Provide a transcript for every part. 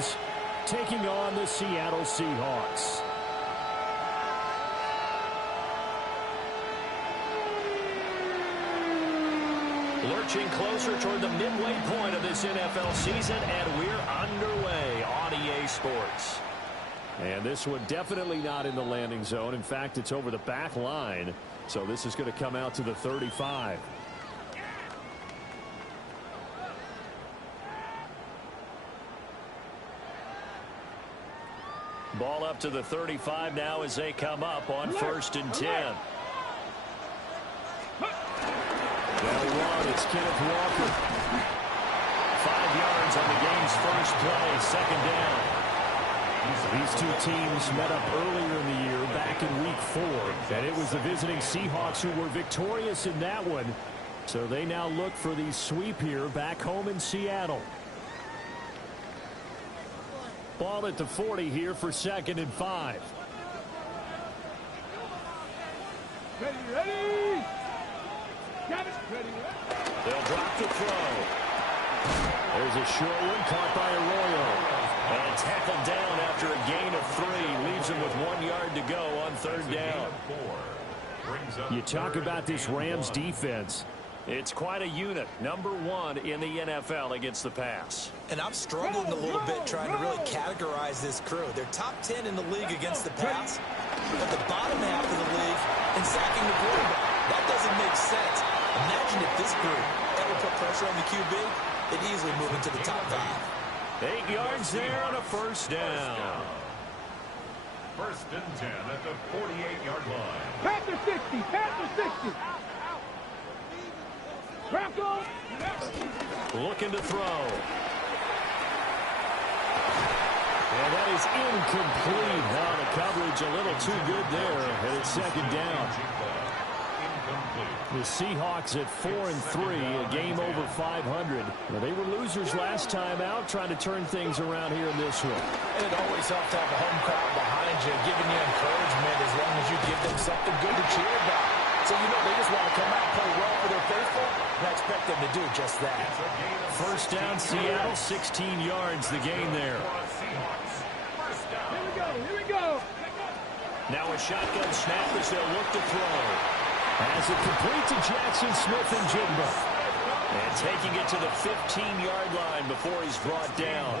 Rams taking on the Seattle Seahawks. Lurching closer toward the midway point of this NFL season, and we're underway on EA Sports. And this one definitely not in the landing zone. In fact, it's over the back line. So this is going to come out to the 35. Ball up to the 35 now as they come up on 1st and 10. They'll run. It's Kenneth Walker. 5 yards on the game's first play. 2nd down. These two teams met up earlier in the year, back in Week 4. And it was the visiting Seahawks who were victorious in that one. So they now look for the sweep here back home in Seattle. Ball at the 40 here for 2nd and 5. Ready. Got it. Ready. They'll drop the throw. There's a short one caught by Arroyo. And tackled down after a gain of 3. Leaves him with 1 yard to go on 3rd down. You talk about this Rams defense. It's quite a unit. Number 1 in the NFL against the pass. And I'm struggling a little bit trying to really categorize this crew. They're top 10 in the league against the pass, but the bottom half of the league in sacking the quarterback. That doesn't make sense. Imagine if this group ever put pressure on the QB, they'd easily move into the top 5. 8 yards there on a 1st down. 1st and 10 at the 48-yard line. Panther 60. Panther 60. Looking to throw. And that is incomplete. Now the coverage a little too good there. And it's 2nd down. The Seahawks at 4-3, a game over 500. Well, they were losers last time out, trying to turn things around here in this one. And it always helps to have a home crowd behind you, giving you encouragement as long as you give them something good to cheer about. So, you know, they just want to come out and play well for their faithful, and I expect them to do just that. 1st down, Seattle, 16 yards, the gain there. Here we go. Now a shotgun snap as they'll look to throw. As it complete to Jackson Smith and Jigba. And taking it to the 15-yard line before he's brought down.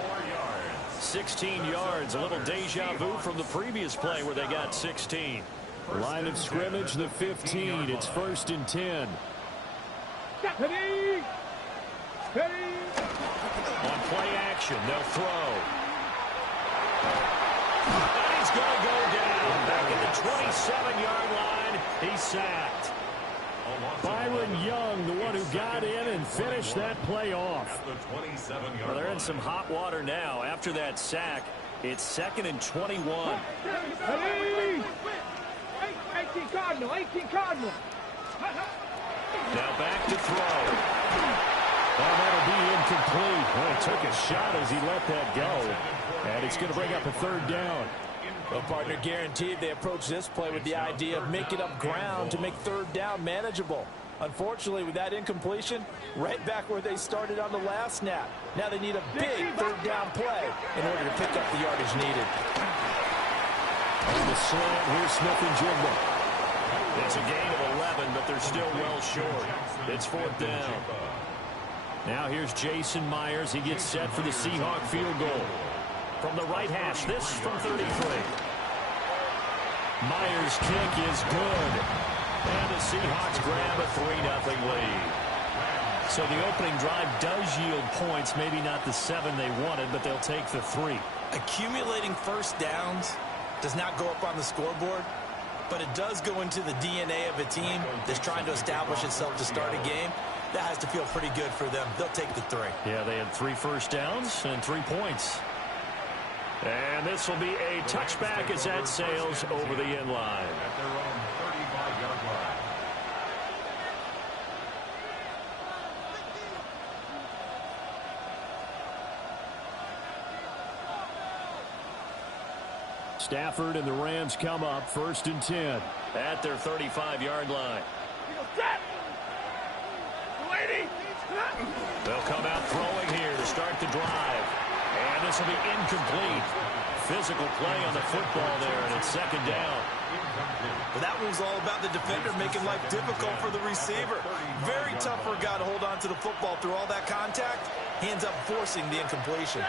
16 yards, a little deja vu from the previous play where they got 16. Line of scrimmage, the 15. It's 1st and 10. Ready. On play action, they'll throw. And he's going to go down. Back at the 27-yard line, he's sacked. Byron Young, the one who got in and finished that play off. Well, they're in some hot water now. After that sack, it's 2nd and 21. Ready. 18 Cardinal. Now back to throw. Oh, that'll be incomplete. Well, he took a shot as he let that go. And it's going to bring up a 3rd down. Well, partner, guaranteed they approach this play with the idea of making up ground to make 3rd down manageable. Unfortunately, with that incompletion, right back where they started on the last snap. Now they need a big 3rd down play in order to pick up the yardage needed. On the slant, here's Smith and Jigba. It's a gain of 11, but they're still well short. It's 4th down. Now here's Jason Myers. He gets set for the Seahawk field goal. From the right hash, this from 33. Myers' kick is good. And the Seahawks grab a 3-0 lead. So the opening drive does yield points, maybe not the 7 they wanted, but they'll take the 3. Accumulating 1st downs does not go up on the scoreboard, but it does go into the DNA of a team that's trying to establish itself to start a game. That has to feel pretty good for them. They'll take the 3. Yeah, they had 3 first downs and 3 points. And this will be a touchback as that sails over the end line. At their own 35-yard line. Stafford and the Rams come up 1st and 10 at their 35-yard line. They'll come out throwing here to start the drive. And the this will be incomplete. Physical play on the football there, and it's second down. But that one was all about the defender making life difficult for the receiver. Very tough for a guy to hold on to the football through all that contact. He ends up forcing the incompletion.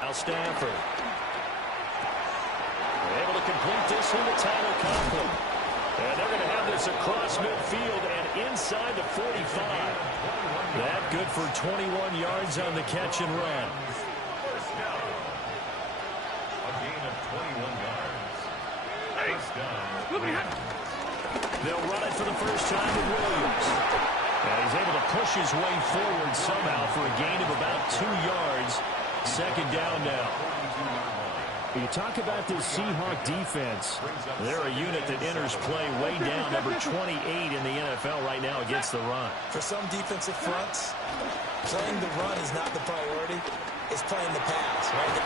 Now Stanford. They're able to complete this in the Tyler Conklin. And they're going to have this across midfield and inside the 45. That good for 21 yards on the catch and run. First down. A gain of 21 yards. First down. They'll run it for the first time with Williams. And he's able to push his way forward somehow for a gain of about 2 yards. Second down now. You talk about this Seahawk defense. They're a unit that enters play way down, number 28 in the NFL right now against the run. For some defensive fronts, playing the run is not the priority. It's playing the pass, right?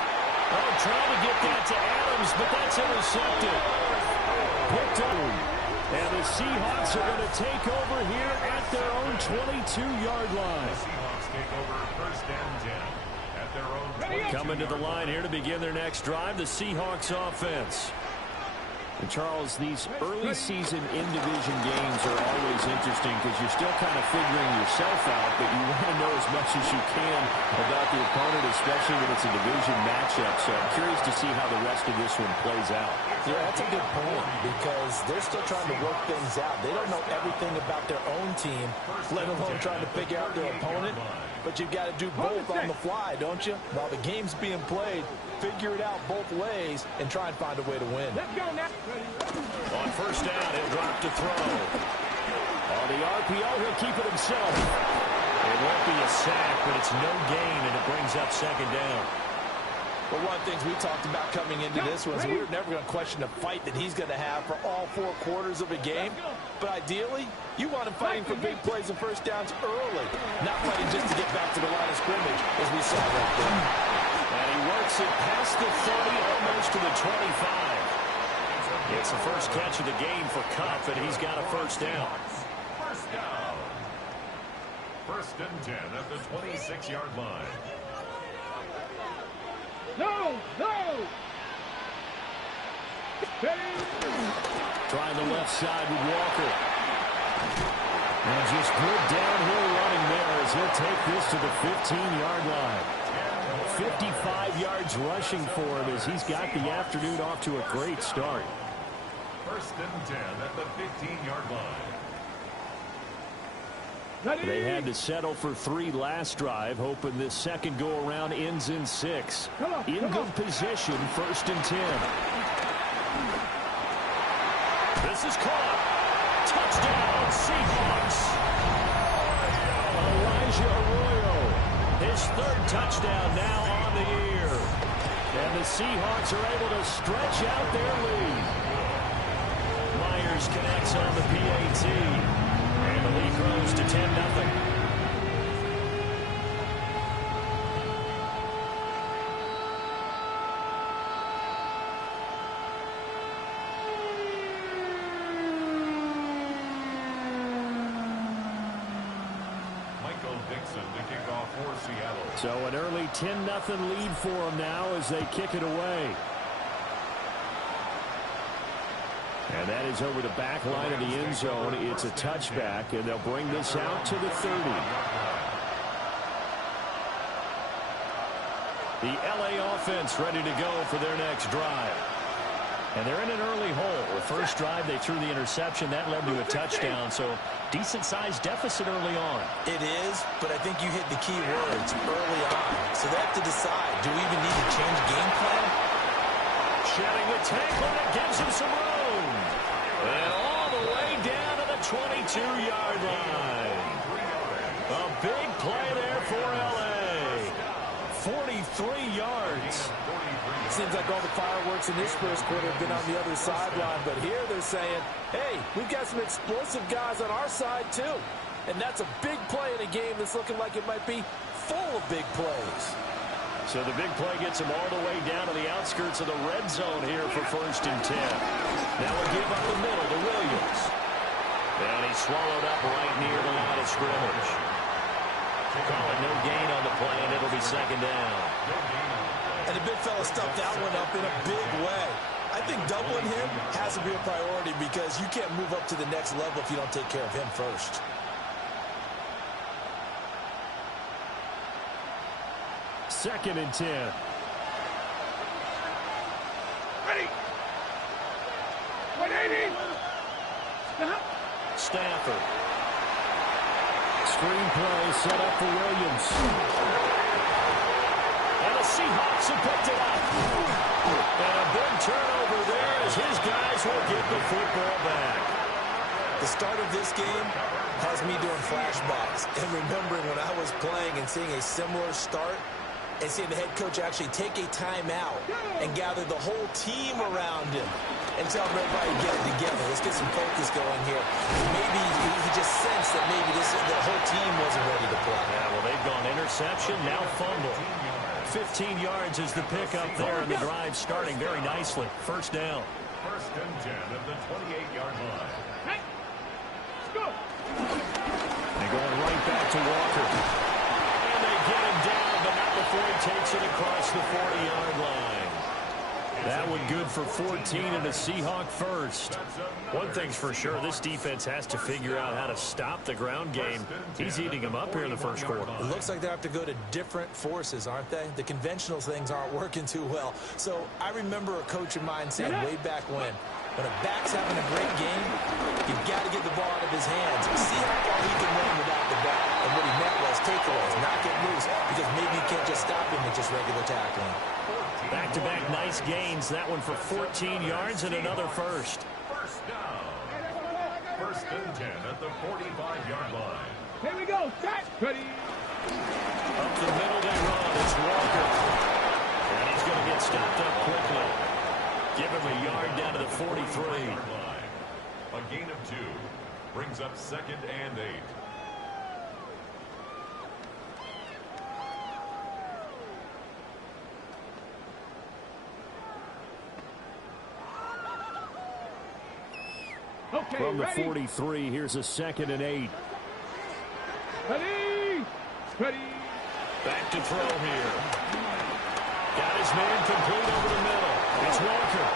Oh, trying to get that to Adams, but that's intercepted. Picked up. And the Seahawks are going to take over here at their own 22-yard line. Seahawks take over first and 10 at their own 22. Coming to the line here to begin their next drive, the Seahawks offense. And Charles, these early season in-division games are always interesting because you're still kind of figuring yourself out, but you want to know as much as you can about the opponent, especially when it's a division matchup. So I'm curious to see how the rest of this one plays out. Yeah, that's a good point because they're still trying to work things out. They don't know everything about their own team, let alone trying to figure out their opponent. But you've got to do both on the fly, don't you? While the game's being played, figure it out both ways and try and find a way to win. Let's go now. On first down, he'll drop to throw. On the RPO, he'll keep it himself. It won't be a sack, but it's no gain, and it brings up second down. Well, one of the things we talked about coming into this was we were never going to question the fight that he's going to have for all 4 quarters of a game. But ideally, you want him fighting for big plays and first downs early, not fighting just to get back to the line of scrimmage, as we saw right there. And he works it past the 30, almost to the 25. It's the first catch of the game for Kupp, and he's got a first down. First down. First and 10 at the 26-yard line. No, no. Trying the left side with Walker. And just good downhill running there as he'll take this to the 15-yard line. 55 yards rushing for him as he's got the afternoon off to a great start. First and 10 at the 15-yard line. They had to settle for 3 last drive, hoping this second go-around ends in 6. In good position, first and 10. This is caught. Touchdown, Seahawks. Elijah Arroyo, his 3rd touchdown now on the year. And the Seahawks are able to stretch out their lead. Myers connects on the PAT. And the lead grows to 10-0. For Seattle. So an early 10-0 lead for them now as they kick it away. And that is over the back line of the end zone. It's a touchback, and they'll bring this out to the 30. The LA offense ready to go for their next drive. And they're in an early hole. The first drive, they threw the interception. That led to a touchdown, so decent-sized deficit early on. It is, but I think you hit the key words early on. So they have to decide, do we even need to change game plan? Shedding the tackle, and it gives him some room. And all the way down to the 22-yard line. A big play there for L.A. 43 yards. Seems like all the fireworks in this first quarter have been on the other sideline, but here they're saying, hey, we've got some explosive guys on our side too. And that's a big play in a game that's looking like it might be full of big plays. So the big play gets him all the way down to the outskirts of the red zone here for first and 10. Now we'll give up the middle to Williams. And he's swallowed up right near the line of scrimmage. Call it no gain on the play, and it'll be second down. And the big fella stuffed that one up in a big way. I think doubling him has to be a priority because you can't move up to the next level if you don't take care of him first. Second and 10. Ready. 180. Stop. Stafford. Screen play set up for Williams. And the Seahawks have picked it up. And a big turnover there as his guys will get the football back. The start of this game has me doing flashbacks and remembering when I was playing and seeing a similar start and seeing the head coach actually take a timeout and gather the whole team around him and tell everybody to get it together. Let's get some focus going here. Maybe he just sensed that maybe the whole team wasn't ready to play. Yeah, well, they've gone interception, now fumble. 15 yards is the pickup there, and the drive starting very nicely. First down. First and 10 at the 28-yard line. Hey. Let's go. They're going right back to Walker. And they get him down, but not before he takes it across the 40-yard line. That one good for 14 and a Seahawk first. One thing's for sure, this defense has to figure out how to stop the ground game. He's eating them up here in the first quarter. It looks like they have to go to different forces, aren't they? The conventional things aren't working too well. So I remember a coach of mine saying way back when a back's having a great game, you've got to get the ball out of his hands. See how far he can run without the back. And what he meant was takeaways, knock it loose, because maybe you can't just stop him with just regular tackling. Back-to-back nice gains. That one for 14 yards and another first. First down. First and 10 at the 45-yard line. Here we go. Set. Ready. Up the middle they run. It's Walker. And he's going to get stopped up quickly. Give him a yard down to the 43. A gain of 2 brings up second and 8. Okay, From the ready. 43, here's a second and 8. Ready. Ready. Back to throw here. Got his man complete over the middle. It's Walker.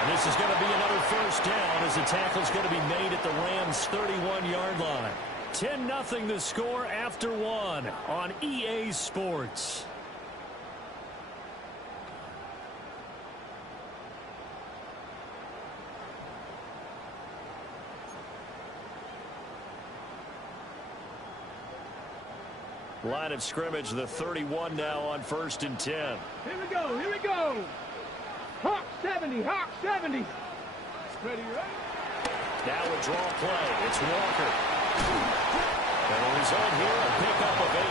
And this is going to be another first down as the tackle's going to be made at the Rams' 31-yard line. 10-0 the score after one on EA Sports. Line of scrimmage, the 31 now on first and 10. Here we go. Here we go. Hawk 70. Hawk 70. Ready, ready. Now a draw play. It's Walker. And a result here, a pickup of 8.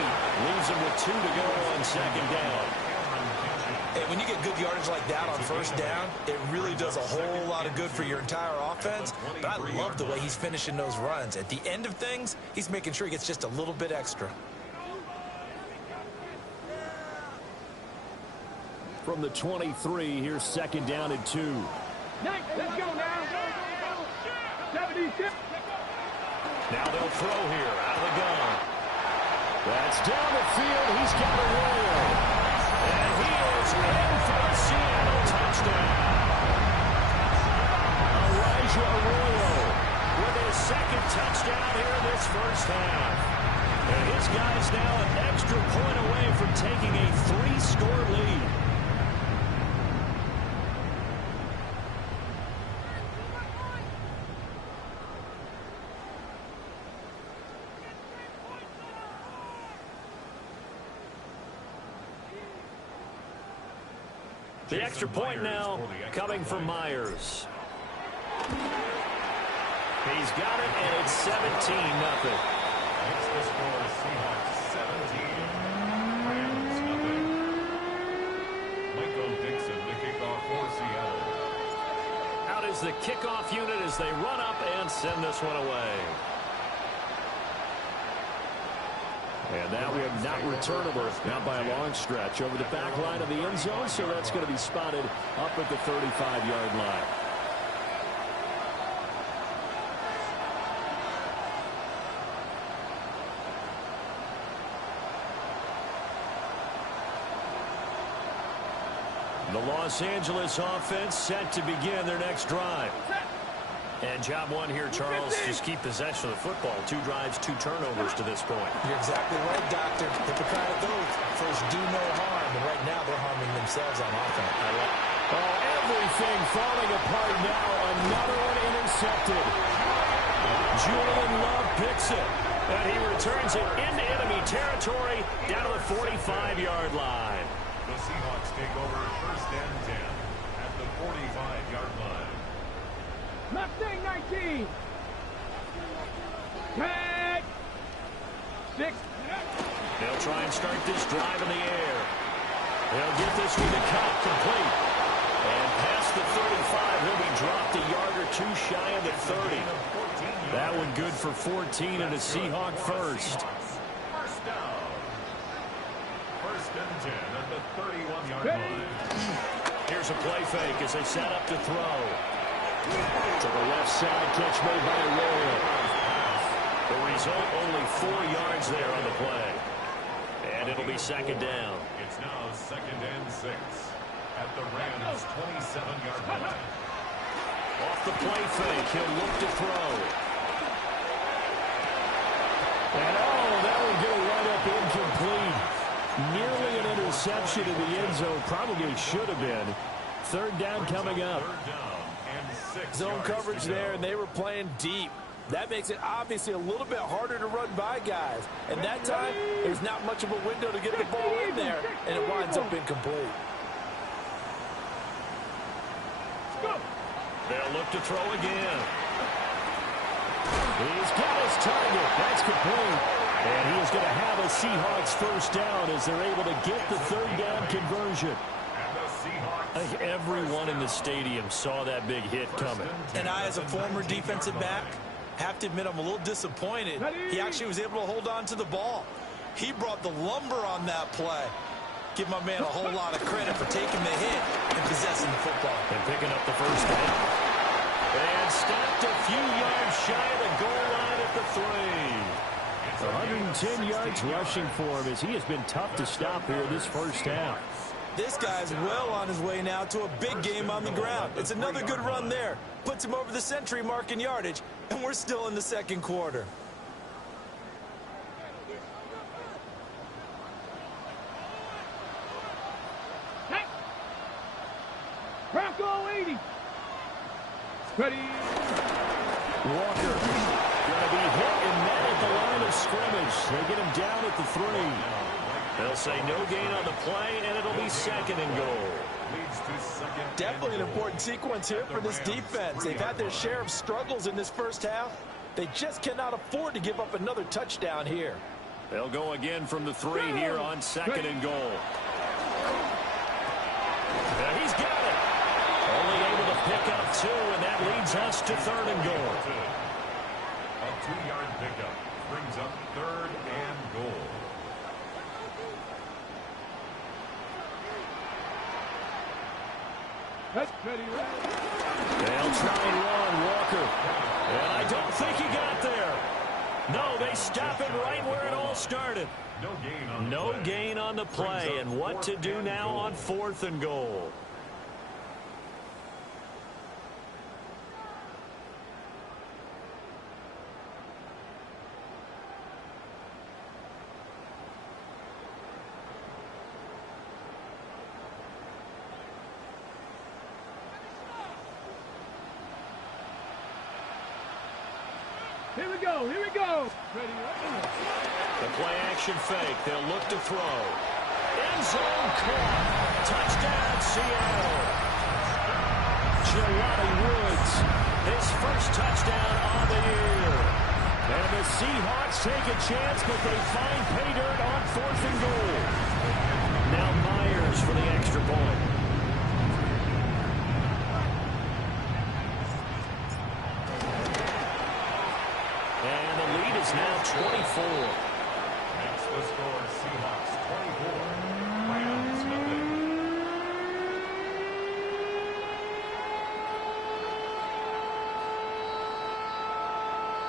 Leaves him with 2 to go on second down. And when you get good yardage like that on first down, it really does a whole lot of good for your entire offense. But I love the way he's finishing those runs. At the end of things, he's making sure he gets just a little bit extra. From the 23, here's second down and 2. Nice. Let's go now. 76. Now they'll throw here out of the gun. That's down the field. He's got a roll. And he is in for a Seattle touchdown. Elijah Arroyo with his second touchdown here in this first half. And his guys now an extra point away from taking a 3-score lead. The extra point now coming from Myers. He's got it, and it's 17-0. Makes the score Seahawks 17. Rams 0. Michael Dixon to kick off for Seattle. Out is the kickoff unit as they run up and send this one away. And that one not returnable, not by a long stretch, over the back line of the end zone, so that's going to be spotted up at the 35-yard line. The Los Angeles offense set to begin their next drive. And job one here, Charles, just keep possession of the football. 2 drives, 2 turnovers to this point. You're exactly right, Doctor. Hippocratic oath. First, do no harm. And right now, they're harming themselves on offense. Everything falling apart now. Another one intercepted. Julian Love picks it. And he returns it into enemy territory down to the 45-yard line. The Seahawks take over first and 10 at the 45-yard line. Mustang 19. Tag. 6. They'll try and start this drive in the air. They'll get this one to Cobb, complete. And past the 35, he'll be dropped a yard or 2 shy of the 30. That one good for 14 and a Seahawk first. First down. First and 10 at the 31-yard line. Here's a play fake as they set up to throw. To the left side, catch made by Arroyo. The result, only 4 yards there on the play. And it'll be second down. It's now second and 6 at the Rams' 27-yard line. Off the play fake, he'll look to throw. And that will get a right-up incomplete. Nearly an interception in the end zone. Probably should have been. Third down coming up. Third down and 6 Zone yards coverage to go. there, and they were playing deep. That makes it obviously a little bit harder to run by guys. And that time, there's not much of a window to get the ball in there, and it winds up incomplete. They'll look to throw again. He's got his target. That's complete. And he is going to have a Seahawks first down as they're able to get the third down conversion. And the Seahawks. I think everyone in the stadium saw that big hit coming. And I, as a former defensive back, have to admit I'm a little disappointed. He actually was able to hold on to the ball. He brought the lumber on that play. Give my man a whole lot of credit for taking the hit and possessing the football. And picking up the first down. And stopped a few yards shy of the goal line at the 3. 110 yards rushing for him as he has been tough to stop here this first half. This guy's well on his way now to a big game on the ground. It's another good run there. Puts him over the century mark in yardage, and we're still in the second quarter. Bronco 80. Ready. Walker going to be hit and met at the line of scrimmage. They get him down at the 3. They'll say no gain on the play, and it'll be second and goal. Definitely an important sequence here for this defense. They've had their share of struggles in this first half. They just cannot afford to give up another touchdown here. They'll go again from the 3 here on second and goal. He's got it. Only able to pick up 2, and that leads us to third and goal. A 2-yard pickup brings up third and goal. They'll try and run Walker. And I don't think he got there. No, they stop him right where it all started. No gain on the play. And what to do now on fourth and goal. Here we go. Here we go. Ready. The play action fake. They'll look to throw. End zone caught. Touchdown, Seattle. Jelani Woods, his first touchdown on the year. And the Seahawks take a chance, but they find pay dirt on fourth and goal. Now Myers for the extra point. And the lead is now 24. Makes the score Seahawks 24. Rams nothing.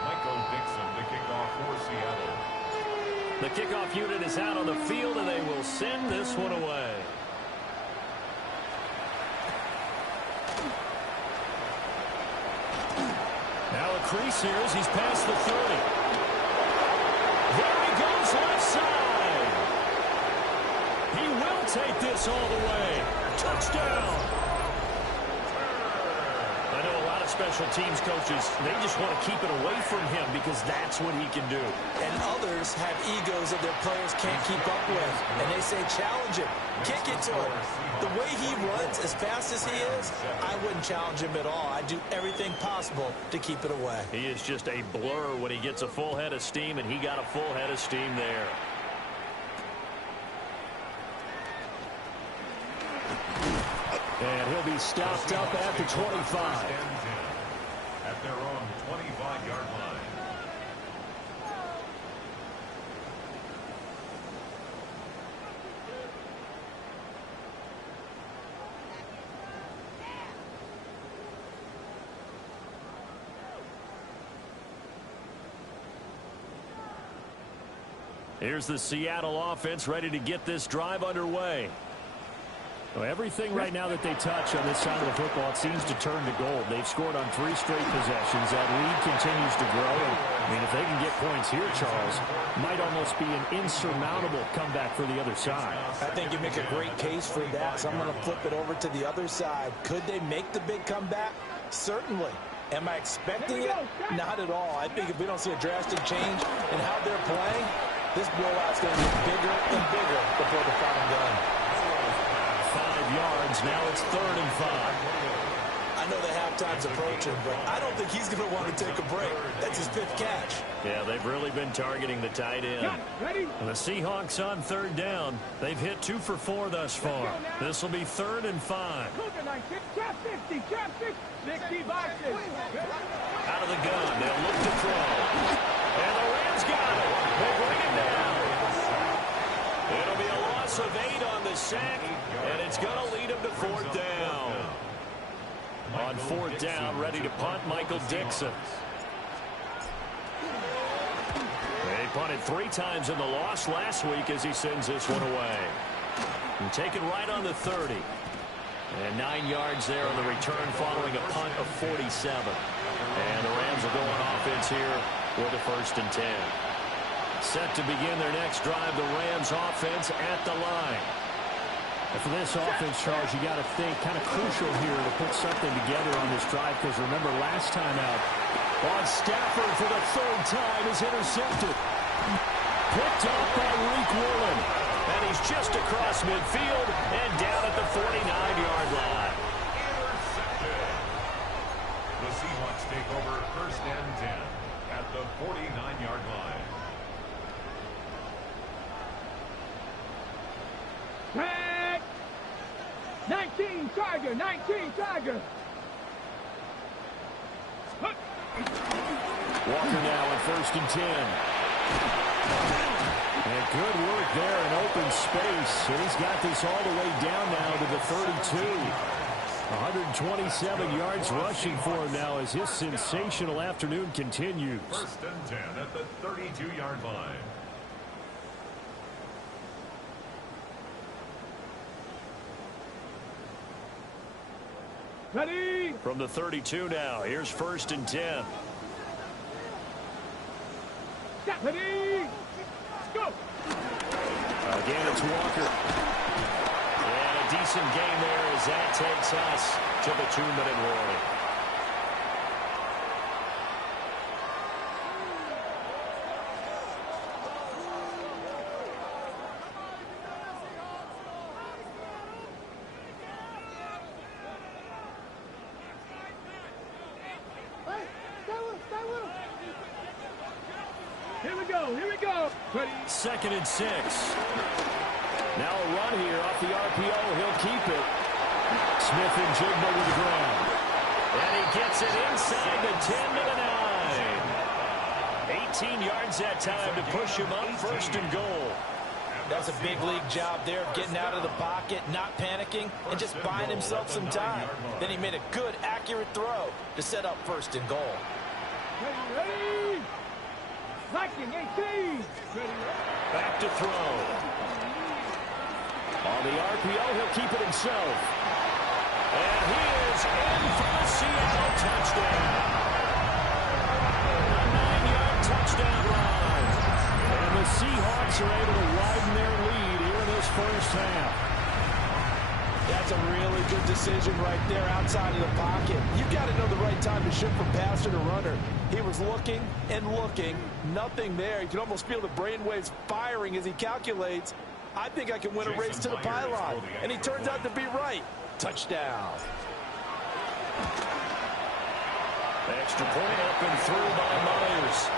Michael Dixon, the kickoff for Seattle. The kickoff unit is out on the field, and they will send this one away. crease here as he's past the 30. There he goes left side. He will take this all the way. Touchdown. I know a lot of special teams coaches, they just want to keep it away from him because that's what he can do. And others have egos that their players can't keep up with. And they say, challenge him. Kick it to him. The way he runs as fast as he is, I wouldn't challenge him at all. I'd do everything possible to keep it away. He is just a blur when he gets a full head of steam, and he got a full head of steam there. And he'll be stopped up at the 25. At their own 25-yard line. Here's the Seattle offense ready to get this drive underway. Well, everything right now that they touch on this side of the football, it seems to turn to gold. They've scored on 3 straight possessions. That lead continues to grow. And, I mean, if they can get points here, Charles, might almost be an insurmountable comeback for the other side. I think you make a great case for that. So I'm going to flip it over to the other side. Could they make the big comeback? Certainly. Am I expecting it? Not at all. I think if we don't see a drastic change in how they're playing, this blowout's going to get bigger and bigger before the final gun. 5 yards. Now it's 3rd and 5. I know the halftime's approaching, but I don't think he's going to want to take a break. That's his 5th catch. Yeah, they've really been targeting the tight end. And the Seahawks on 3rd down. They've hit 2 for 4 thus far. This will be 3rd and 5. Out of the gun. They'll look to throw. And the Rams got it. They bring it down. It'll be a loss of 8 on the sack, and it's going to lead him to 4th down. On 4th down, ready to punt, Michael Dixon. They punted 3 times in the loss last week as he sends this one away. And take it right on the 30. And 9 yards there on the return following a punt of 47. And the Rams will go on offense here with a 1st and 10. Set to begin their next drive, the Rams offense at the line. And for this offense, Charles, you got to think kind of crucial here to put something together on this drive, because remember last time out, Stafford for the 3rd time is intercepted. Picked off by Reek Woolen. And he's just across midfield and down at the 49-yard line. Intercepted. The Seahawks take over 1st and 10 at the 49-yard line. Tag! 19 Tiger, 19 Tiger. Walker now at 1st and 10. And good work there in open space. And he's got this all the way down now to the 32. 127 yards rushing for him now as his sensational afternoon continues. 1st and 10 at the 32-yard line. Ready? From the 32 now, here's 1st and 10. Step. Ready? Go. Again, it's Walker. And a decent game there as that takes us to the 2-minute warning. Here we go. Ready? 2nd and 6. Now a run here off the RPO. He'll keep it. Smith and Jigba with the ground. And he gets it inside the 10 to the 9. 18 yards that time to push him up 1st and goal. That's a big league job there of getting out of the pocket, not panicking, and just buying himself some time. Then he made a good, accurate throw to set up 1st and goal. Ready? Viking 18. Back to throw. On the RPO, he'll keep it himself. And he is in for the Seattle touchdown. Seahawks are able to widen their lead here in this first half. That's a really good decision right there outside of the pocket. You've got to know the right time to shift from passer to runner. He was looking and looking. Nothing there. You can almost feel the brainwaves firing as he calculates, I think I can win a race to the pylon. And he turns out to be right. Touchdown. Extra point up and through by Myers.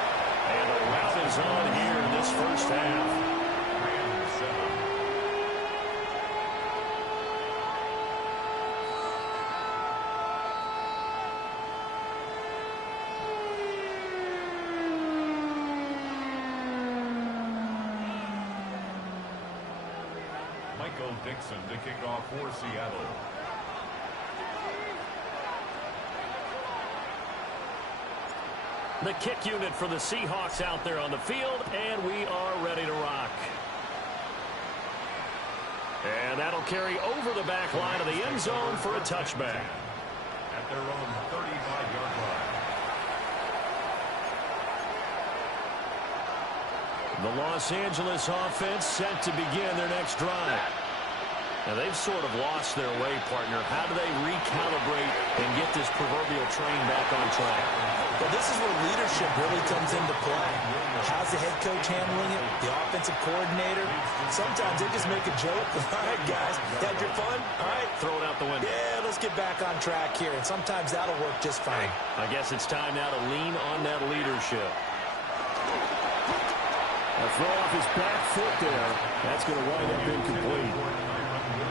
And the route is on here in this first half. Dixon to kick off for Seattle. The kick unit for the Seahawks out there on the field, and we are ready to rock. And that'll carry over the back line of the end zone for a touchback. At their own 35-yard line. The Los Angeles offense set to begin their next drive. Now, they've sort of lost their way, partner. How do they recalibrate and get this proverbial train back on track? Well, this is where leadership really comes into play. How's the head coach handling it? The offensive coordinator? Sometimes they just make a joke. All right, guys, had your fun? All right. Throw it out the window. Yeah, let's get back on track here. And sometimes that'll work just fine. I guess it's time now to lean on that leadership. A throw off his back foot there. That's going to wind up incomplete.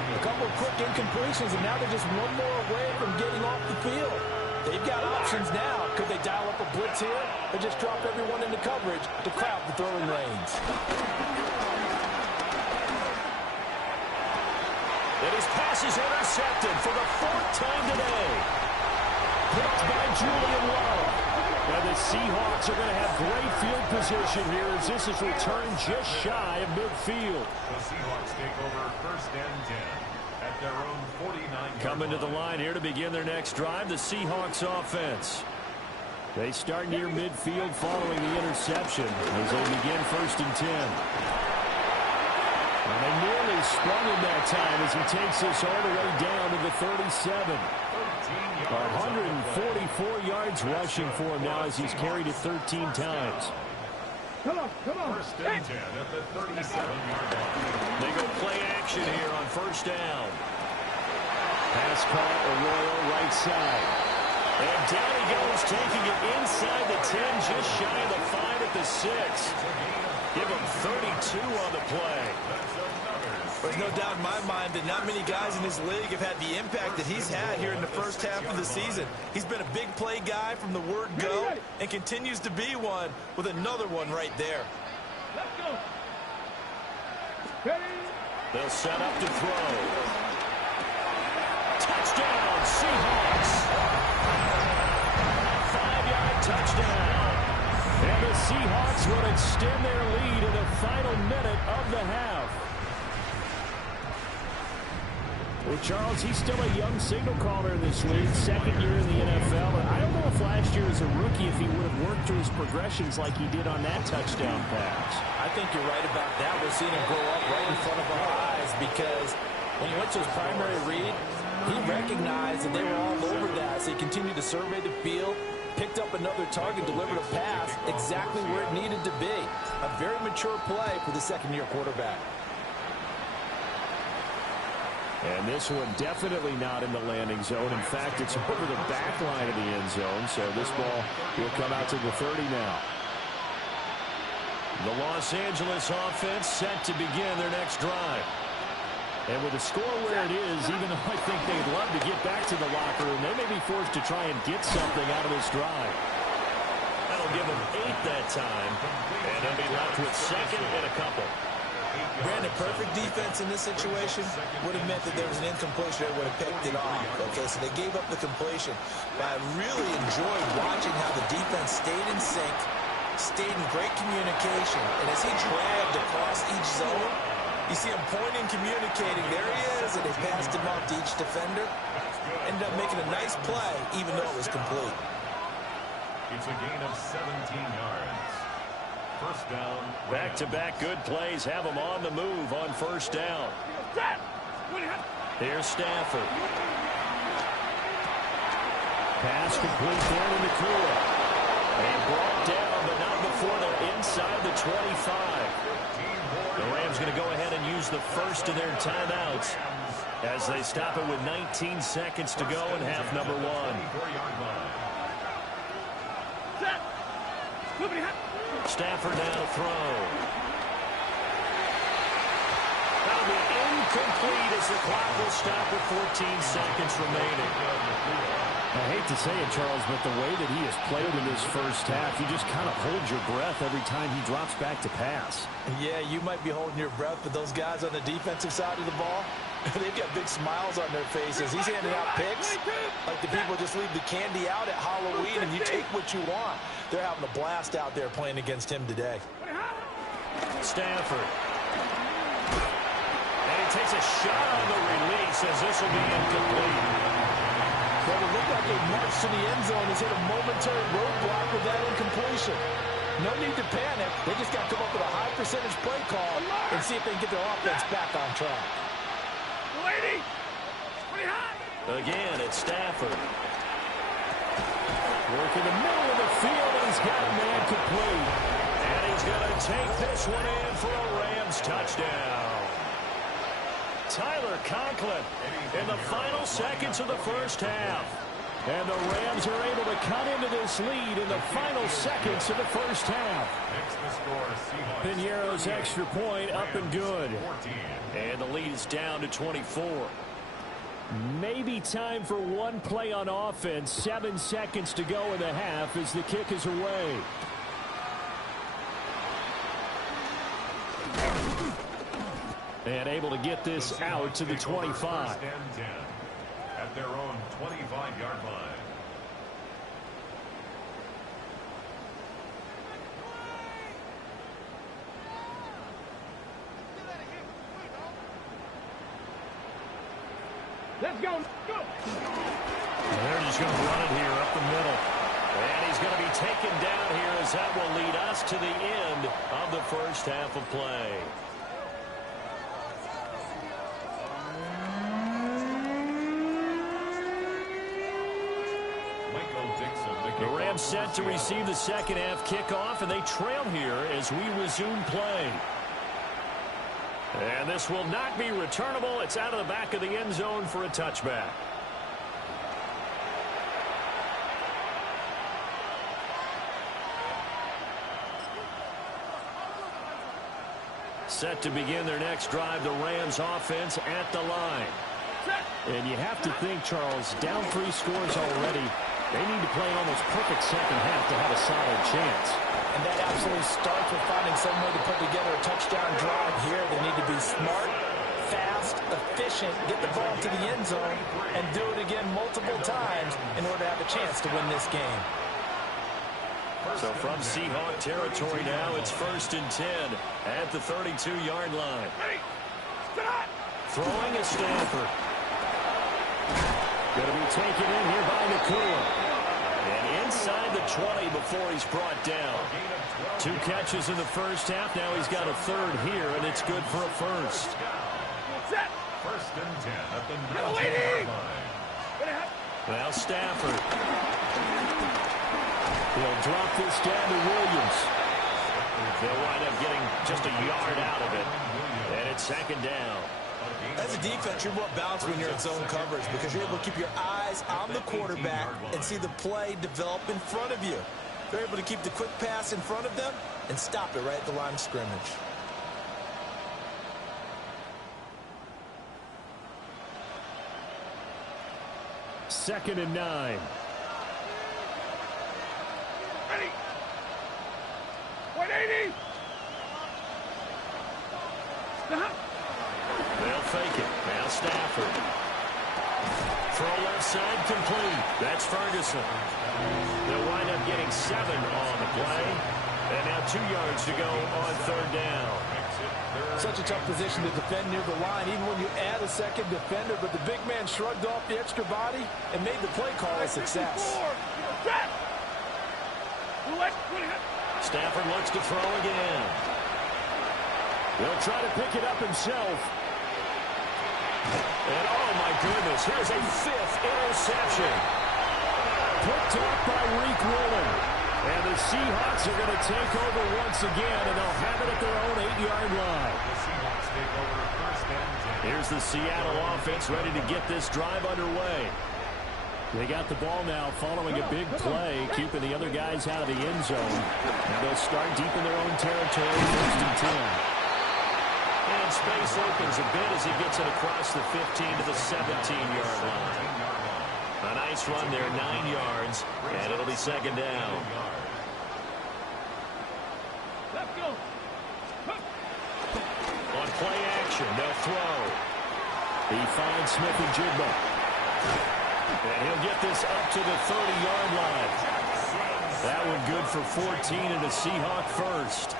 A couple of quick incompletions, and now they're just one more away from getting off the field. They've got options now. Could they dial up a blitz here or just drop everyone into coverage to crowd the throwing lanes? And his pass is intercepted for the fourth time today. Picked by Julian Love. And the Seahawks are going to have great field position here as this is returned just shy of midfield. The Seahawks take over first and 10 at their own 49-yard Coming to the line. line here to begin their next drive, the Seahawks offense. They start near midfield following the interception as they begin first and 10. And they nearly sprung him that time as he takes this all the way down to the 37. 144 yards rushing for him now as he's carried it 13 times. Come on. First and 10 at the 37-yard line. They go play action here on first down. Pass caught, Arroyo right side. And down he goes, taking it inside the 10, just shy of the 5 at the 6. Give him 32 on the play. There's no doubt in my mind that not many guys in this league have had the impact that he's had here in the first half of the season. He's been a big play guy from the word go and continues to be one with another one right there. Let's go. Ready? They'll set up to throw. Touchdown, Seahawks. 5-yard touchdown. And the Seahawks will extend their lead in the final minute of the half. Well, Charles, he's still a young signal caller in this league, second year in the NFL. And I don't know if last year as a rookie, if he would have worked through his progressions like he did on that touchdown pass. I think you're right about that. We're seeing him grow up right in front of our eyes because when he went to his primary read, he recognized that they were all over that. So he continued to survey the field, picked up another target, delivered a pass exactly where it needed to be. A very mature play for the second-year quarterback. And this one definitely not in the landing zone. In fact, it's over the back line of the end zone. So this ball will come out to the 30 now. The Los Angeles offense set to begin their next drive. And with the score where it is, even though I think they'd love to get back to the locker room, they may be forced to try and get something out of this drive. That'll give them 8 that time. And they'll be left with second and a couple. Brandon, perfect defense in this situation would have meant that there was an incompletion. They would have picked it off. Okay, so they gave up the completion. But I really enjoyed watching how the defense stayed in sync, stayed in great communication. And as he dragged across each zone, you see him pointing, communicating. There he is, and they passed him off to each defender. Ended up making a nice play, even though it was complete. It's a gain of 17 yards. First down. Back-to-back good plays have them on the move on first down. Here's Stafford. Pass complete there to Nakua. And brought down, but not before they're inside the 25. The Rams going to go ahead and use the first of their timeouts as they stop it with 19 seconds to go in half number one. Stafford now to throw. That'll be incomplete as the clock will stop with 14 seconds remaining. I hate to say it, Charles, but the way that he has played in this first half, you just kind of hold your breath every time he drops back to pass. Yeah, you might be holding your breath, but those guys on the defensive side of the ball, they've got big smiles on their faces. He's handing out picks like the people just leave the candy out at Halloween and you take what you want. They're having a blast out there playing against him today. Stafford. And he takes a shot on the release as this will be incomplete. But it looked like they marched to the end zone. He's hit a momentary roadblock with that incompletion. No need to panic. They just got to come up with a high percentage play call and see if they can get their offense back on track. Again, it's Stafford. Working the middle of the field, and he's got a man complete. And he's going to take this one in for a Rams touchdown. Tyler Conklin in the final seconds of the first half. And the Rams are able to cut into this lead in the final seconds of the first half. Piñeiro's extra point up and good. And the lead is down to 24. Maybe time for one play on offense. 7 seconds to go in the half as the kick is away. And able to get this out to the 25. At their own 25-yard line. Let's go. Go. They're just going to run it here up the middle. And he's going to be taken down here as that will lead us to the end of the first half of play. The Rams set to receive the second half kickoff, and they trail here as we resume play. And this will not be returnable. It's out of the back of the end zone for a touchback. Set to begin their next drive, the Rams offense at the line. And you have to think, Charles, down 3 scores already. They need to play an almost perfect second half to have a solid chance. And that absolutely starts with finding some way to put together a touchdown drive here. They need to be smart, fast, efficient, get the ball to the end zone, and do it again multiple times in order to have a chance to win this game. So from Seahawk territory now, it's 1st and 10 at the 32-yard line. Throwing is Stafford. Going to be taken in here by Nakua. And inside the 20 before he's brought down. 2 catches in the first half. Now he's got a third here, and it's good for a first. 1st and 10 at the 19-yard line. Now Stafford. He'll drop this down to Williams. They'll wind up getting just a yard out of it. And it's 2nd down. As a defense, you're more balanced when you're in zone coverage because you're able to keep your eyes on the quarterback and see the play develop in front of you. They're able to keep the quick pass in front of them and stop it right at the line of scrimmage. Second and 9. Ready. 180. They'll fake it. Now Stafford. Throw left side complete. That's Ferguson. They'll wind up getting 7 on the play. And now 2 yards to go on 3rd down. Such a tough position to defend near the line, even when you add a second defender. But the big man shrugged off the extra body and made the play call a success. Stafford looks to throw again. He'll try to pick it up himself. And oh my goodness, here's a 5th interception. Picked up by Reek Woolen. And the Seahawks are going to take over once again, and they'll have it at their own 8-yard line. The Seahawks take over first and 10. Here's the Seattle offense ready to get this drive underway. They got the ball now following a big play, keeping the other guys out of the end zone. Now they'll start deep in their own territory, first and 10. And space opens a bit as he gets it across the 15 to the 17-yard line. A nice run there, 9 yards, and it'll be second down. Let's go. On play action, they'll throw. He finds Smith and Jigba. And he'll get this up to the 30-yard line. That one good for 14 and a Seahawk first.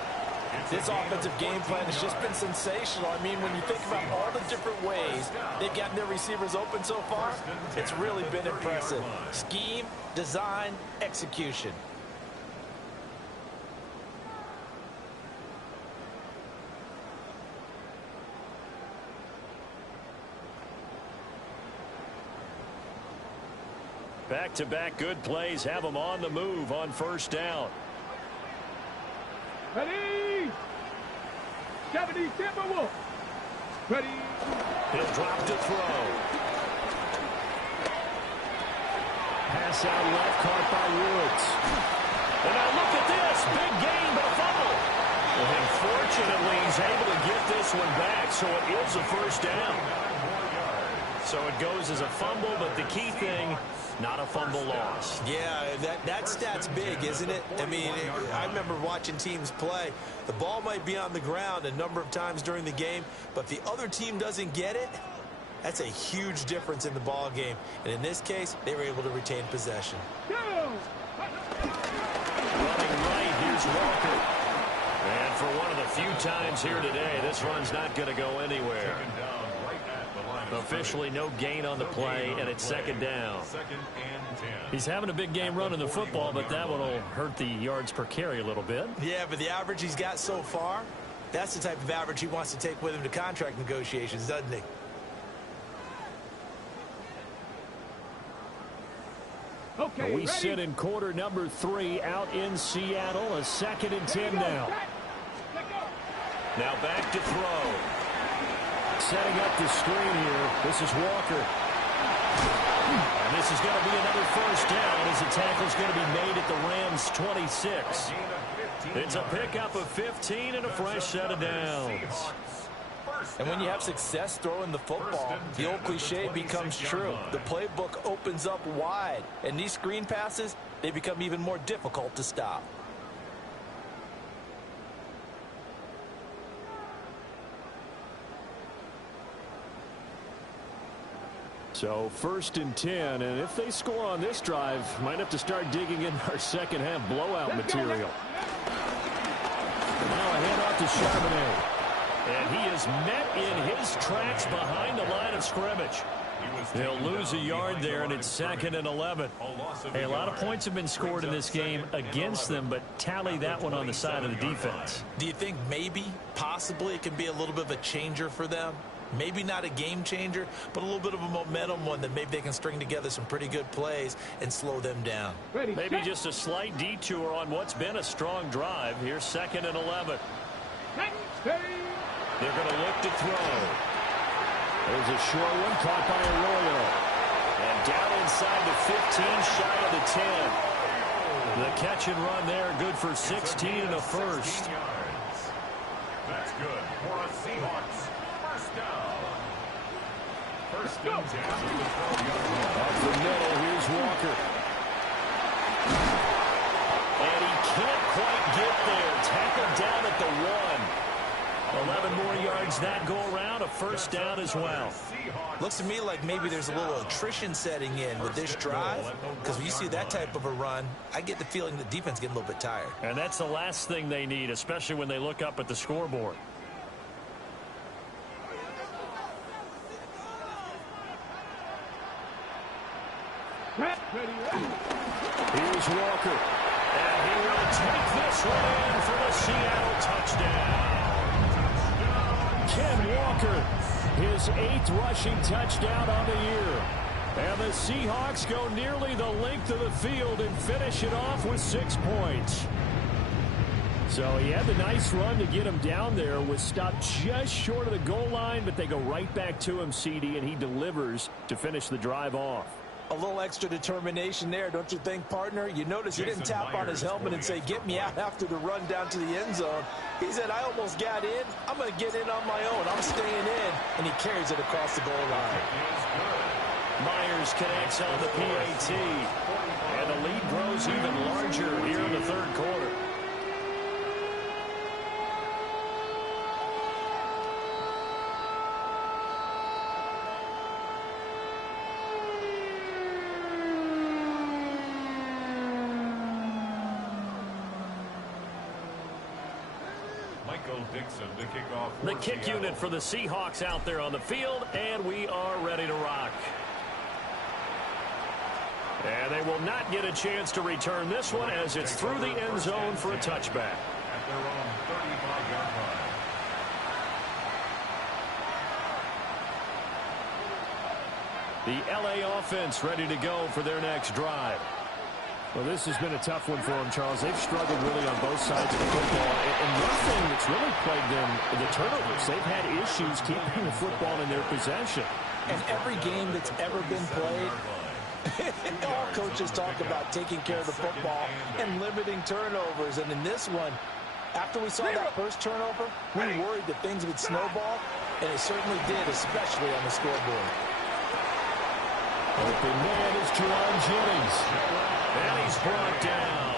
This offensive game plan has just been sensational. I mean, when you think about all the different ways they've gotten their receivers open so far, it's really been impressive. Scheme, design, execution. Back-to-back good plays have them on the move on first down. Ready. 70 Timberwolves. Ready. He'll drop to throw. Pass out left, caught by Woods. And now look at this. Big gain, but a fumble. And fortunately, he's able to get this one back, so it is a first down. So it goes as a fumble, but the key thing, not a fumble loss. Yeah, that stat's big, isn't it? I mean, I remember watching teams play. The ball might be on the ground a number of times during the game, but if the other team doesn't get it, that's a huge difference in the ball game. And in this case, they were able to retain possession. Go. Running right, here's Walker. And for one of the few times here today, this run's not going to go anywhere. Officially no gain on the play, and it's second down. He's having a big game running the football, but that one will hurt the yards per carry a little bit. Yeah, but the average he's got so far, that's the type of average he wants to take with him to contract negotiations, doesn't he? Okay, We ready? sit in quarter number 3 out in Seattle. A second and 10 now. Now back to throw. Setting up the screen here. This is Walker. And this is going to be another first down as the tackle's going to be made at the Rams' 26. It's a pickup of 15 and a fresh set of downs. And when you have success throwing the football, the old cliche becomes true. The playbook opens up wide, and these screen passes, they become even more difficult to stop. So first and 10, and if they score on this drive, might have to start digging in our second half blowout material. Now a handoff to Charbonnet. And he is met in his tracks behind the line of scrimmage. They'll lose a yard there, and it's second and 11. Hey, a lot of points have been scored in this game against them, but tally that one on the side of the defense. Do you think maybe, possibly, it can be a little bit of a changer for them? Maybe not a game changer, but a little bit of a momentum one that maybe they can string together some pretty good plays and slow them down. Ready, Maybe set. just a slight detour on what's been a strong drive. Here's second and 11. Stay. They're going to look to throw. There's a short one caught by Arroyo. And down inside the 15, shy of the 10. The catch and run there, good for 16 and a first. That's good for a Seahawks first down. First and 10. Up the middle, here's Walker. And he can't quite get there. Tackled down at the 1. 11 more yards that go around, a first down as well. Looks to me like maybe there's a little attrition setting in with this drive, because when you see that type of a run, I get the feeling the defense getting a little bit tired. And that's the last thing they need, especially when they look up at the scoreboard. Ready. Here's Walker. And he will take this one in for the Seattle touchdown. Ken Walker, his 8th rushing touchdown on the year. And the Seahawks go nearly the length of the field and finish it off with 6 points. So he had the nice run to get him down there, was stopped just short of the goal line, but they go right back to him, CD, and he delivers to finish the drive off. A little extra determination there, don't you think, partner? You notice he didn't tap on his helmet and say, get me out after the run down to the end zone. He said, I almost got in. I'm going to get in on my own. I'm staying in. And he carries it across the goal line. Myers connects on the PAT. And the lead grows even larger here in the third quarter. The kick unit for the Seahawks out there on the field, and we are ready to rock. And they will not get a chance to return this one as it's through the end zone for a touchback. At their own 35-yard line. The LA offense ready to go for their next drive. Well, this has been a tough one for them, Charles. They've struggled really on both sides of the football. And one thing that's really plagued them, the turnovers. They've had issues keeping the football in their possession. And every game that's ever been played, all coaches talk about taking care of the football and limiting turnovers. And in this one, after we saw that first turnover, we worried that things would snowball, and it certainly did, especially on the scoreboard. Open man is Jerron Jennings. And he's brought down.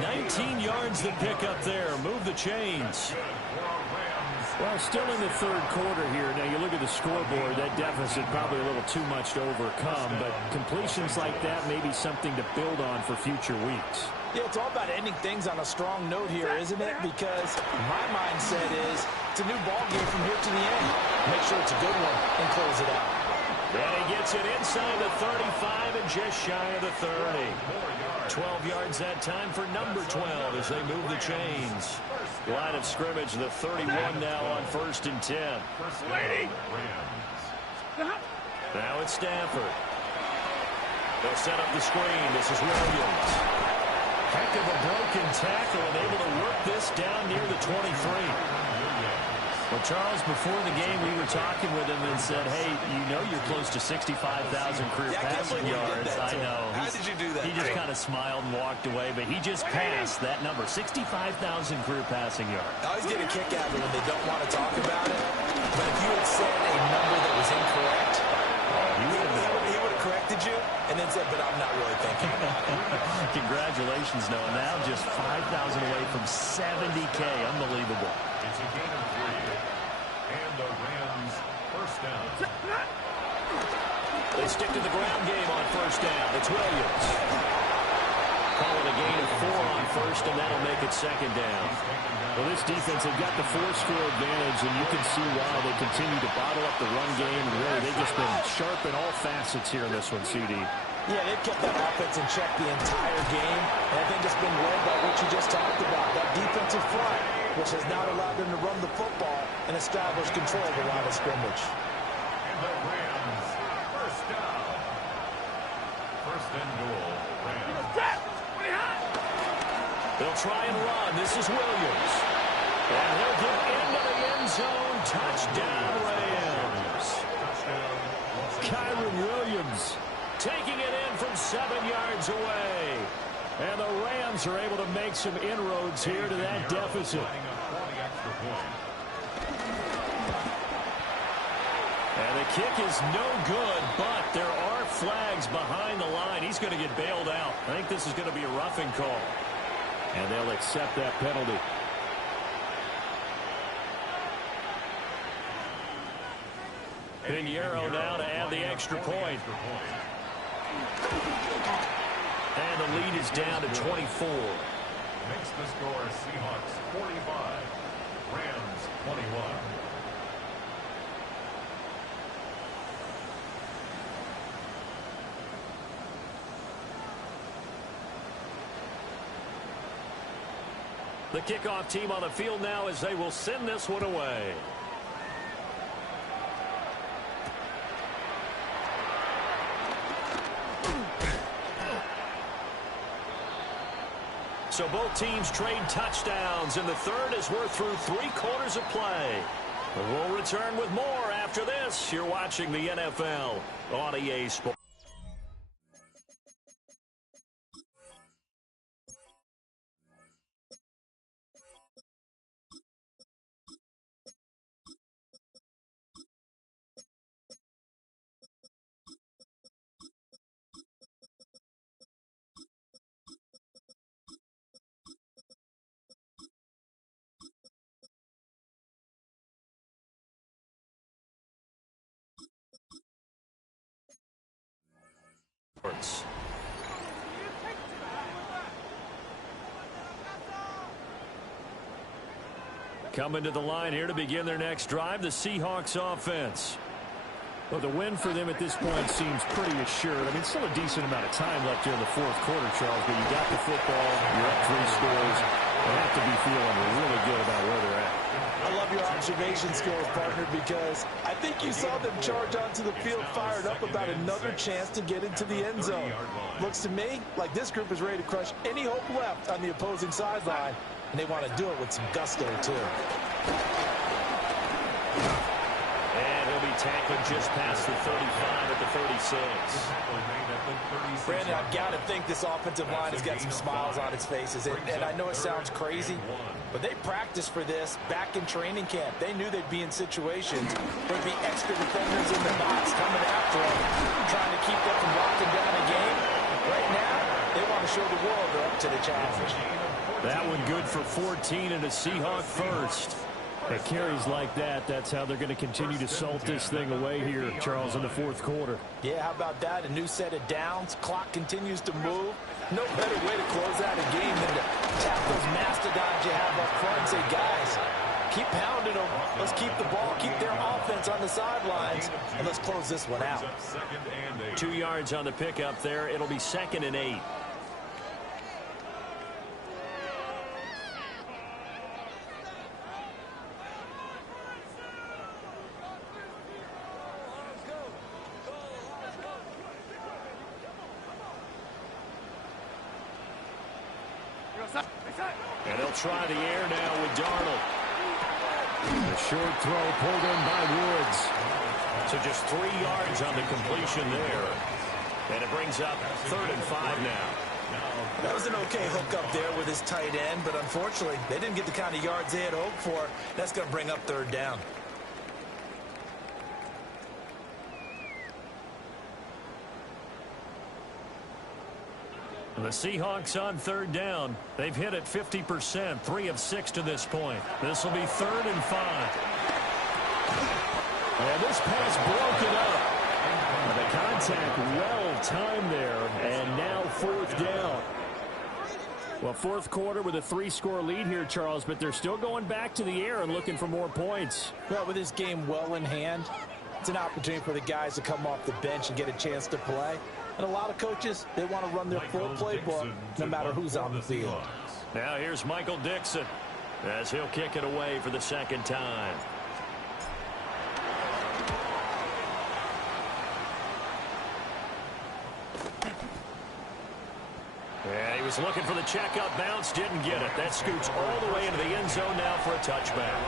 19 yards to pick up there. Move the chains. Well, still in the third quarter here. Now, you look at the scoreboard, that deficit probably a little too much to overcome, but completions like that may be something to build on for future weeks. Yeah, it's all about ending things on a strong note here, isn't it? Because my mindset is it's a new ball game from here to the end. Make sure it's a good one and close it out. And he gets it inside the 35 and just shy of the 30. 12 yards that time for number 12 as they move the chains. Line of scrimmage, the 31 now on 1st and 10. Now it's Stafford. They'll set up the screen. This is Williams. Heck of a broken tackle and able to work this down near the 23. Well, Charles, before the game, we were talking with him and said, hey, you know you're close to 65,000 career passing yards. I know. How did you do that? He just kind of smiled and walked away, but he just passed that number, 65,000 career passing yards. I always get a kick out of it when they don't want to talk about it. But if you had said a number that was incorrect, he would have corrected you and then said, but I'm not really thinking. Congratulations, Noah. Now just 5,000 away from 70K. Unbelievable. It's a gain of 3. And the Rams first down. They stick to the ground game on first down. It's Williams. Call it a gain of 4 on first, and that'll make it second down. Well, this defense, they've got the 4-score advantage, and you can see why they continue to bottle up the run game. And really, they've just been sharp in all facets here in this one, CD. Yeah, they've kept that offense in check the entire game. And I think it's been led by what you just talked about, that defensive front, which has not allowed them to run the football and establish control of the line of scrimmage. And the Rams first down. First and goal, Rams. They'll try and run. This is Williams. And he'll get into the end zone. Touchdown, Rams. Kyron Williams taking it in from 7 yards away. And the Rams are able to make some inroads here to that deficit. And the kick is no good, but there are flags behind the line. He's going to get bailed out. I think this is going to be a roughing call. And they'll accept that penalty. Pinheiro now to add the extra point. And the lead is down to 24. Makes the score Seahawks 45, Rams 21. The kickoff team on the field now as they will send this one away. So both teams trade touchdowns in the third as we're through 3 quarters of play. We'll return with more after this. You're watching the NFL on EA Sports. Coming to the line here to begin their next drive, the Seahawks offense. Well, the win for them at this point seems pretty assured. I mean, still a decent amount of time left here in the fourth quarter, Charles, but you got the football, you're up 3 scores. They have to be feeling really good about where they're at. I love your observation skills, partner, because I think you saw them charge onto the field fired up about another chance to get into the end zone. Looks to me like this group is ready to crush any hope left on the opposing sideline, and they want to do it with some gusto, too. And he'll be tackled just past the 35 at the 36. Brandon, I've got to think this offensive line has got some smiles on its faces. And I know it sounds crazy, but they practiced for this back in training camp. They knew they'd be in situations where there'd be extra defenders in the box coming after them, trying to keep them from locking down a game. Right now, they want to show the world they're up to the challenge. That one good for 14 and a Seahawk first. At carries like that, that's how they're going to continue to salt this thing away here, Charles, in the fourth quarter. Yeah, how about that? A new set of downs. Clock continues to move. No better way to close out a game than to tap those mastodons you have up front and say, guys, keep pounding them. Let's keep the ball, keep their offense on the sidelines, and let's close this one out. 2 yards on the pickup there. It'll be 2nd and 8. And they'll try the air now with Darnold. A short throw pulled in by Woods. So just 3 yards on the completion there. And it brings up 3rd and 5 now. That was an okay hook up there with his tight end, but unfortunately, they didn't get the kind of yards they had hoped for. That's going to bring up 3rd down. The Seahawks on 3rd down. They've hit it 50%, 3 of 6 to this point. This will be 3rd and 5. And this pass broken up. The contact well timed there, and now 4th down. Well, fourth quarter with a 3-score lead here, Charles, but they're still going back to the air and looking for more points. Well, with this game well in hand, it's an opportunity for the guys to come off the bench and get a chance to play. And a lot of coaches, they want to run their full playbook no matter who's on the field. Now here's Michael Dixon as he'll kick it away for the 2nd time. Yeah, he was looking for the checkup bounce, didn't get it. That scoots all the way into the end zone now for a touchback.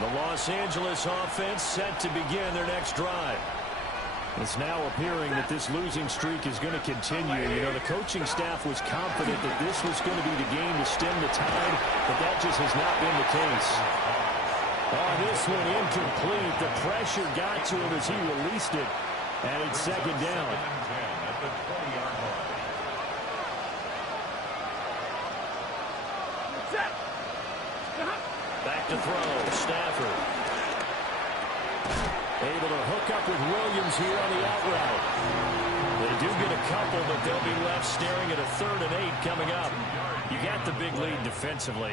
The Los Angeles offense set to begin their next drive. It's now appearing that this losing streak is going to continue. You know, the coaching staff was confident that this was going to be the game to stem the tide, but that just has not been the case. Oh, this one incomplete. The pressure got to him as he released it, and it's 2nd down. Back to throw, Stafford. Able to hook up with Williams here on the out route. They do get a couple, but they'll be left staring at a 3rd and 8 coming up. You got the big lead defensively.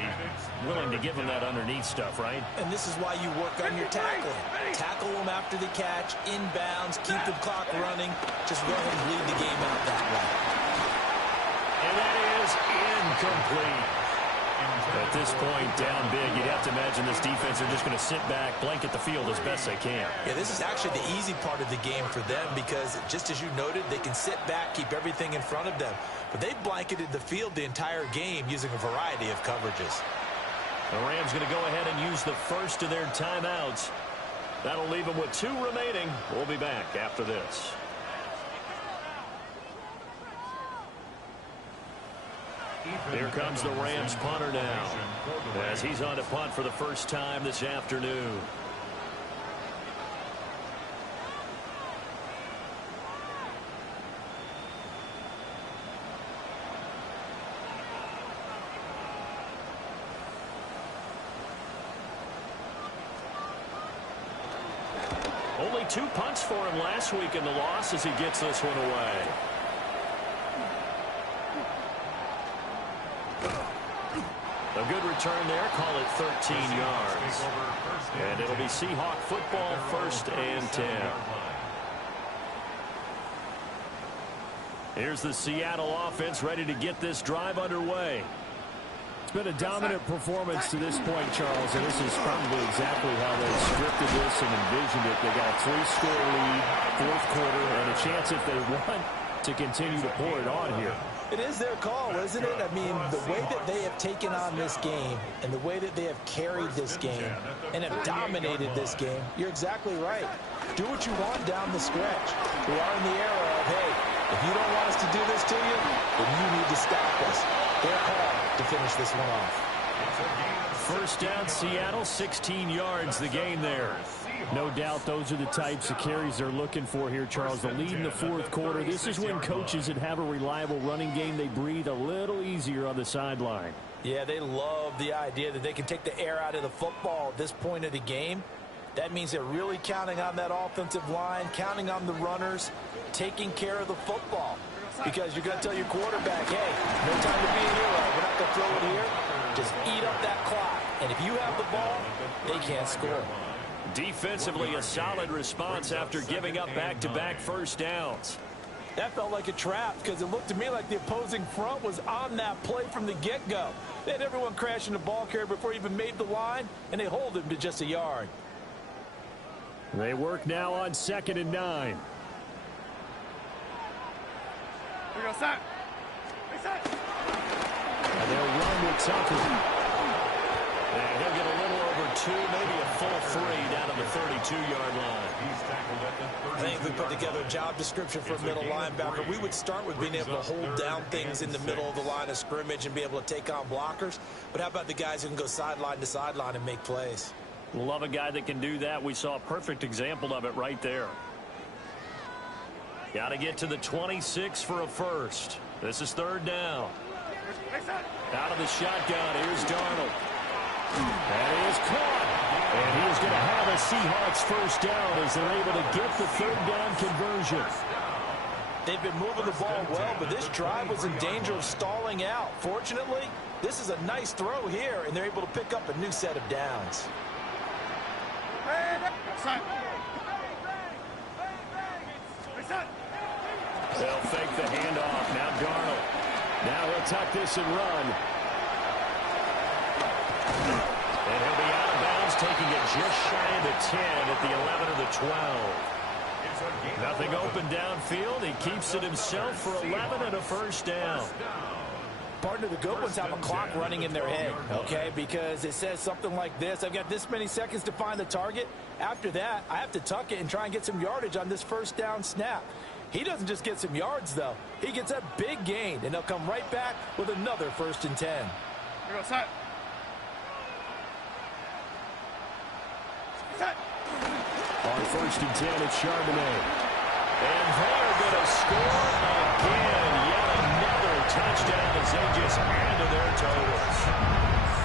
Willing to give them that underneath stuff, right? And this is why you work on your tackling. Tackle them after the catch, inbounds, keep the clock running. Just go ahead and bleed the game out that way. And that is is incomplete. At this point, down big, you'd have to imagine this defense are just going to sit back, blanket the field as best they can. Yeah, this is actually the easy part of the game for them because, just as you noted, they can sit back, keep everything in front of them. But they've blanketed the field the entire game using a variety of coverages. The Rams going to go ahead and use the first of their timeouts. That'll leave them with 2 remaining. We'll be back after this. Here comes the Rams punter now, as he's on to punt for the first time this afternoon. Only 2 punts for him last week in the loss as he gets this one away. A good return there. Call it 13 yards. And it'll be Seahawk football, 1st and 10. Here's the Seattle offense ready to get this drive underway. It's been a dominant performance to this point, Charles, and this is probably exactly how they scripted this and envisioned it. They got a 3-score lead, 4th quarter, and a chance if they want to continue to pull it on here. It is their call, isn't it? I mean, the way that they have taken on this game and the way that they have carried this game and have dominated this game, you're exactly right. Do what you want down the stretch. We are in the era of, hey, if you don't want us to do this to you, then you need to stop us. Their call to finish this one off. First down, Seattle, 16 yards the gain there. No doubt those are the types of carries they're looking for here, Charles. The lead in the 4th quarter. This is when coaches that have a reliable running game, they breathe a little easier on the sideline. Yeah, they love the idea that they can take the air out of the football at this point of the game. That means they're really counting on that offensive line, counting on the runners, taking care of the football. Because you're going to tell your quarterback, hey, no time to be a hero. We're not going to throw it here. Just eat up that clock. And if you have the ball, they can't score. Defensively, a solid response after giving up back-to-back first downs. That felt like a trap because it looked to me like the opposing front was on that play from the get-go. They had everyone crashing the ball carrier before he even made the line, and they hold him to just a yard. They work now on 2nd and 9. Here we go, set. Hey, set. And they'll run with Tucker. And he'll get a little over 2, maybe a full 3 down on the 32-yard line. I think if we put together a job description for a middle linebacker, we would start with being able to hold down things in the middle of the line of scrimmage and be able to take on blockers. But how about the guys who can go sideline to sideline and make plays? Love a guy that can do that. We saw a perfect example of it right there. Got to get to the 26 for a first. This is 3rd down. Out of the shotgun, here's Darnold. That is caught. And he is going to have a Seahawks first down as they're able to get the 3rd down conversion. They've been moving the ball well, but this drive was in danger of stalling out. Fortunately, this is a nice throw here, and they're able to pick up a new set of downs. They'll fake the handoff. Now Darnold. Now he'll tuck this and run. And he'll be out of bounds, taking it just shy of the 10 at the 11 or the 12. Nothing open downfield. He keeps it himself for 11 and a first down. Partner, the good ones have a clock running in their head, okay? Because it says something like this. I've got this many seconds to find the target. After that, I have to tuck it and try and get some yardage on this first down snap. He doesn't just get some yards, though. He gets a big gain, and they'll come right back with another 1st and 10. Here we go, set. Set. On 1st and 10, it's Charbonnet. And they're going to score again. Yet another touchdown as they just add to their totals.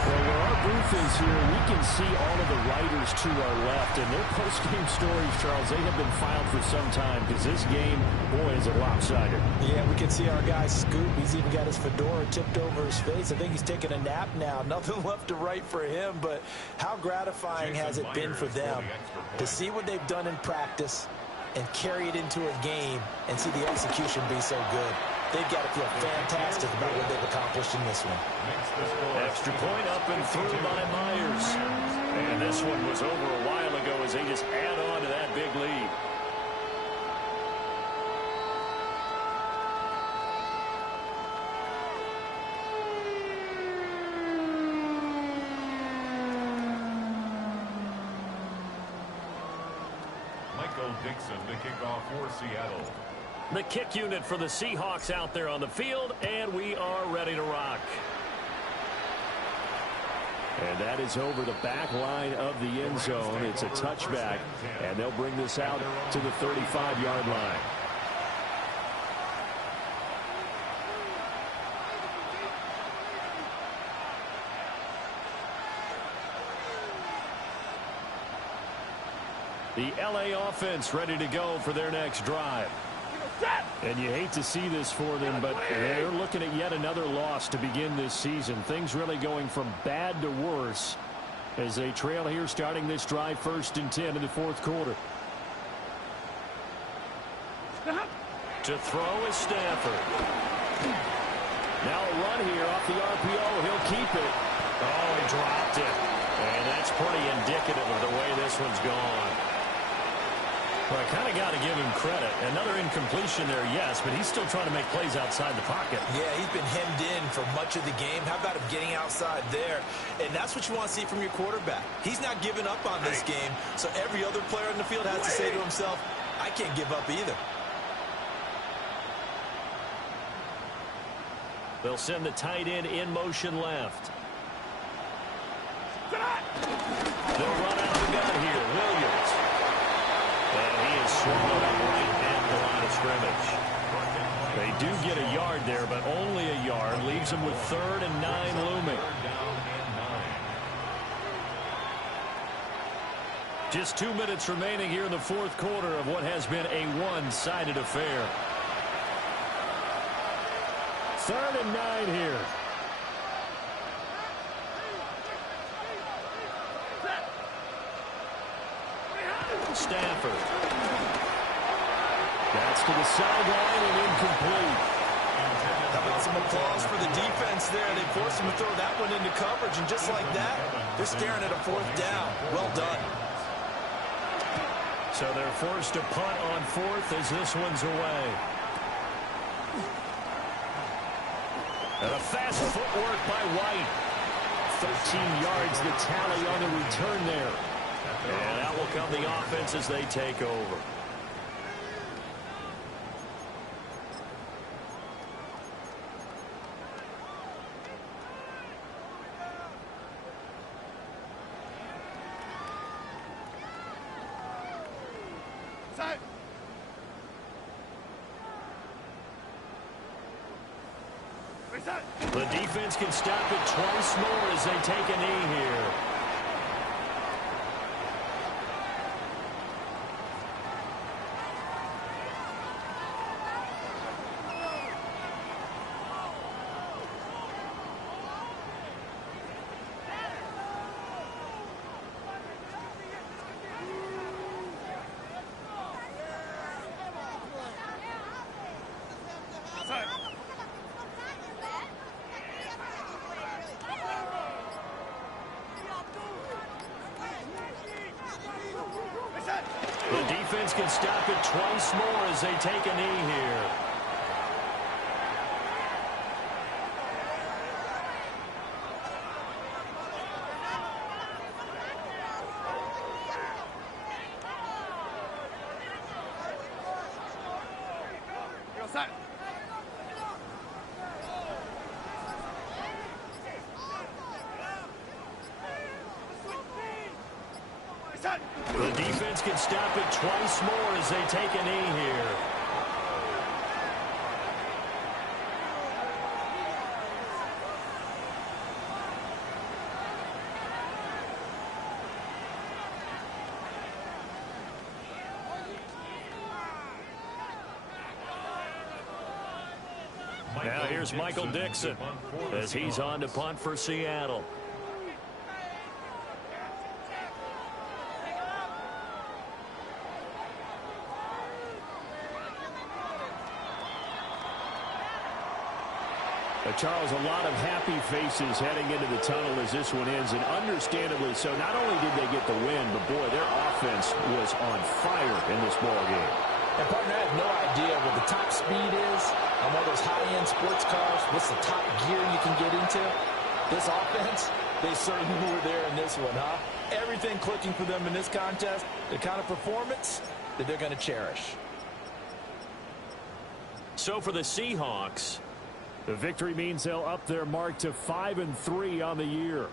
Well, where our booth is here, we can see all of the writers to our left. And their post-game stories, Charles, they have been filed for some time because this game, boy, is it lopsided. Yeah, we can see our guy Scoop. He's even got his fedora tipped over his face. I think he's taking a nap now. Nothing left to write for him, but how gratifying has it been for them to see what they've done in practice and carry it into a game and see the execution be so good. they've got to feel fantastic about what they've accomplished in this one. Extra point up and through by Myers. And this one was over a while ago as they just add on to that big lead. Dixon, the kickoff for Seattle. The kick unit for the Seahawks out there on the field, and we are ready to rock. And that is over the back line of the end zone. It's a touchback, and they'll bring this out to the 35-yard line. The LA offense ready to go for their next drive. And you hate to see this for them, but they're looking at yet another loss to begin this season. Things really going from bad to worse as they trail here starting this drive 1st and 10 in the 4th quarter. To throw is Stafford. Now a run here off the RPO. He'll keep it. Oh, he dropped it. And that's pretty indicative of the way this one's gone. Well, I kind of got to give him credit. Another incompletion there, yes, but he's still trying to make plays outside the pocket. Yeah, he's been hemmed in for much of the game. How about him getting outside there? And that's what you want to see from your quarterback. He's not giving up on this game, so every other player in the field has to say to himself, I can't give up either. They'll send the tight end in motion left. They'll run out the gun here. Williams. And he is swallowed up right at the line of scrimmage. They do get a yard there, but only a yard. Leaves them with 3rd and 9 looming. Just 2 minutes remaining here in the 4th quarter of what has been a one-sided affair. 3rd and 9 here. Stafford. That's to the sideline and incomplete. How about some applause for the defense there? They forced him to throw that one into coverage, and just like that, they're staring at a 4th down. Well done. So they're forced to punt on 4th as this one's away. And a fast footwork by White. 13 yards the tally on the return there. And out will come the offense as they take over. The defense can stop it twice more as they take a knee here. The defense can stop it twice more as they take a knee here. The defense can stop it twice more as they take a knee here. Now here's Michael Dixon as he's on to punt for Seattle. Charles, a lot of happy faces heading into the tunnel as this one ends, and understandably so. Not only did they get the win, but, boy, their offense was on fire in this ball game. And, partner, I have no idea what the top speed is on one of those high-end sports cars. What's the top gear you can get into? This offense, they certainly were there in this one, huh? Everything clicking for them in this contest, the kind of performance that they're going to cherish. So for the Seahawks, the victory means they'll up their mark to 5-3 on the year.